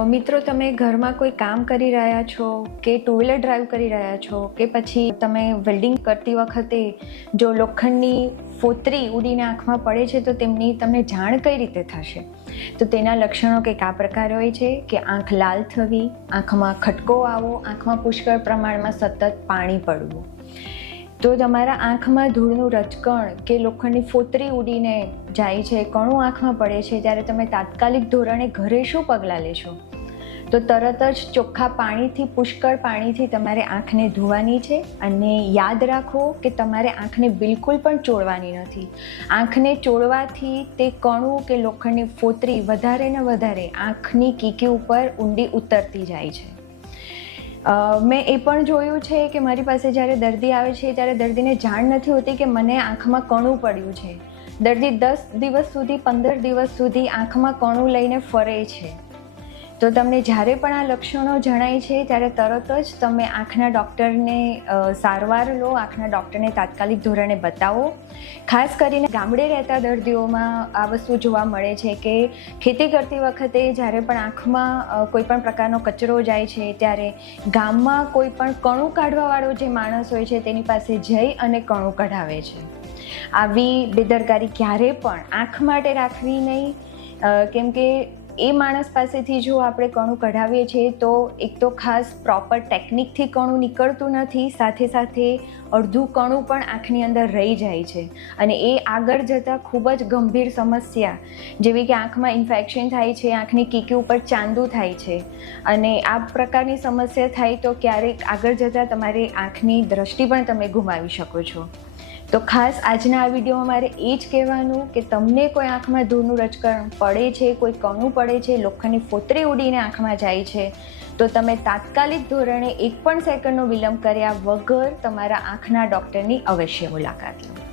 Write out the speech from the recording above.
મિત્રો, તમે ઘરમાં કોઈ કામ કરી રહ્યા છો કે ટુ વ્હીલર ડ્રાઈવ કરી રહ્યા છો કે પછી તમે વેલ્ડિંગ કરતી વખતે જો લોખંડની ફોતરી ઉડીને આંખમાં પડે છે, તો તેમની તમને જાણ કઈ રીતે થશે? તો તેના લક્ષણો કંઈક આ પ્રકાર હોય છે કે આંખ લાલ થવી, આંખમાં ખટકો આવવો, આંખમાં પુષ્કળ પ્રમાણમાં સતત પાણી પડવું. તો તમારા આંખમાં ધૂળનું રચકણ કે લોખંડની ફોતરી ઉડીને જાય છે, કણું આંખમાં પડે છે, ત્યારે તમે તાત્કાલિક ધોરણે ઘરે શું પગલાં લેશો? તો તરત જ ચોખ્ખા પાણીથી, પુષ્કળ પાણીથી તમારે આંખને ધોવાની છે અને યાદ રાખો કે તમારે આંખને બિલકુલ પણ ચોળવાની નથી. આંખને ચોળવાથી તે કણું કે લોખંડની ફોતરી વધારે ને વધારે આંખની કીકી ઉપર ઊંડી ઉતરતી જાય છે. મેં એ પણ જોયું છે કે મારી પાસે જ્યારે દર્દી આવે છે, ત્યારે દર્દીને જાણ નથી હોતી કે મને આંખમાં કણું પડ્યું છે. દર્દી દસ દિવસ સુધી, પંદર દિવસ સુધી આંખમાં કણું લઈને ફરે છે. તો તમને જ્યારે પણ આ લક્ષણો જણાય છે, ત્યારે તરત જ તમે આંખના ડૉક્ટરને સારવાર લો, આંખના ડૉક્ટરને તાત્કાલિક ધોરણે બતાવો. ખાસ કરીને ગામડે રહેતા દર્દીઓમાં આ વસ્તુ જોવા મળે છે કે ખેતી કરતી વખતે જ્યારે પણ આંખમાં કોઈ પણ પ્રકારનો કચરો જાય છે, ત્યારે ગામમાં કોઈ પણ કણું કાઢવાવાળો જે માણસ હોય છે, તેની પાસે જઈ અને કણું કઢાવે છે. આવી બેદરકારી ક્યારે પણ આંખ માટે રાખવી નહીં. કેમ કે એ માણસ પાસેથી જો આપણે કણું કઢાવીએ છીએ, તો એક તો ખાસ પ્રોપર ટેકનિકથી કણું નીકળતું નથી, સાથે સાથે અડધું કણું પણ આંખની અંદર રહી જાય છે. અને એ આગળ જતાં ખૂબ જ ગંભીર સમસ્યા, જેવી કે આંખમાં ઇન્ફેક્શન થાય છે, આંખની કીકી ઉપર ચાંદુ થાય છે. અને આ પ્રકારની સમસ્યા થાય તો ક્યારેક આગળ જતાં તમારી આંખની દ્રષ્ટિ પણ તમે ગુમાવી શકો છો. તો ખાસ આજના આ વિડીયોમાં મારે એ જ કહેવાનું કે તમને કોઈ આંખમાં ધૂળનું રજકરણ પડે છે, કોઈ કણું પડે છે, લોખંડની ફોતરી ઉડીને આંખમાં જાય છે, તો તમે તાત્કાલિક ધોરણે એક પણ સેકન્ડનો વિલંબ કર્યા વગર તમારા આંખના ડૉક્ટરની અવશ્ય મુલાકાત લો.